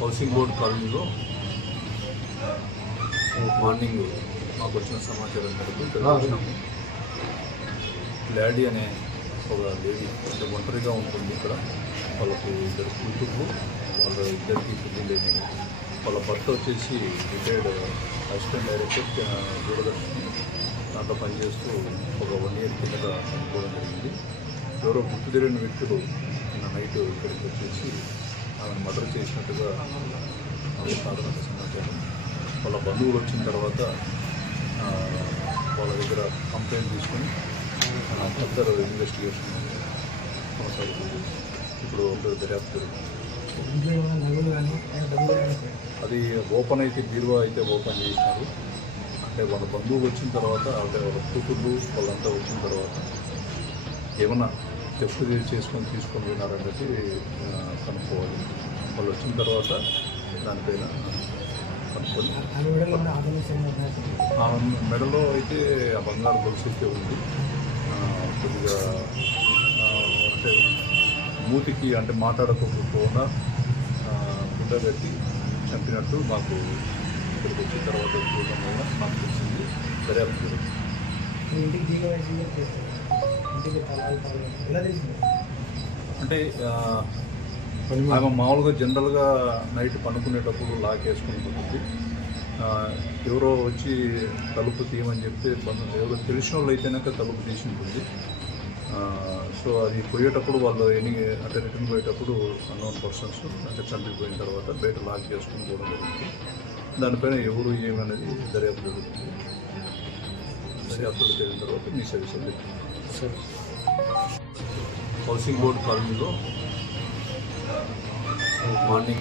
Housing board కాలనీలో morning మాకు వచ్చిన సమాచారం మేరకు ల్యాడీ అనే ఒక లేడీ అంటే ఒంటరిగా ఉంటుంది ఇక్కడ. వాళ్ళకు ఇద్దరు కూతుర్లు వాళ్ళ ఇద్దరికి పిల్లలేని వాళ్ళ భర్త వచ్చేసి రిటైర్డ్ అసిస్టెంట్ డైరెక్టర్ దూరదర్శన్. దాంట్లో పనిచేస్తూ ఒక వన్ ఇయర్ కిందట చనిపోవడం జరిగింది. ఎవరో గుర్తు తెలియని వ్యక్తులు నిన్న నైట్ ఇక్కడికి వచ్చేసి ఆమెను మర్డర్ చేసినట్టుగా మాకు ప్రాథమిక సమాచారం వాళ్ళ బంధువులు వచ్చిన తర్వాత వాళ్ళ దగ్గర కంప్లైంట్ తీసుకొని ఫర్దర్ ఇన్వెస్టిగేషన్ కొనసాగుతుంది. ఇప్పుడు ఒక దర్యాప్తు అది ఓపెన్ అయితే బీరువా అయితే ఓపెన్ చేసినారు. అంటే వాళ్ళ బంధువులు వచ్చిన తర్వాత అంటే వాళ్ళ కూతుళ్ళు వాళ్ళంతా వచ్చిన తర్వాత ఏమన్నా టెస్ట్ చేసుకొని తీసుకొని ఆ, కనుక్కోవాలి. వాళ్ళు వచ్చిన తర్వాత దానిపైన కనుక్కొని మెడలో అయితే ఆ బంగారు గొలుసు అయితే ఉంది కొద్దిగా అంటే మూతికి అంటే మాట్లాడకపోకుండా కింద పెట్టి చంపినట్టు మాకు ఇక్కడికి వచ్చిన తర్వాత చూడడం వల్ల నాకు తెలిసింది. దర్యాప్తు జరుగుతుంది. ఇంటికి వేసి ఇంటికి తలాలు తలాలు. ఎలా తెలిసింది అంటే ఆమె మామూలుగా జనరల్గా నైట్ పనుకునేటప్పుడు లాక్ వేసుకుని ఉంటుంది ఆ, ఎవరో వచ్చి తలుపు తీయమని చెప్తే ఎవరో తెలిసిన వాళ్ళు అయితేనాక తలుపు తీసి ఉంటుంది సో అది పోయేటప్పుడు వాళ్ళు ఎన్ని అంటే రిటర్న్ పోయేటప్పుడు అన్నోన్ పర్సన్స్ అంటే చంపిపోయిన తర్వాత బయట లాక్ చేసుకుని పోవడం జరిగింది. దానిపైన ఎవరు ఏమనేది దర్యాప్తు జరుగుతుంది. దర్యాప్తులు తెలిసిన తర్వాత మీ సర్వీస్ సరే. హౌసింగ్ బోర్డ్ కాలనీలో మార్నింగ్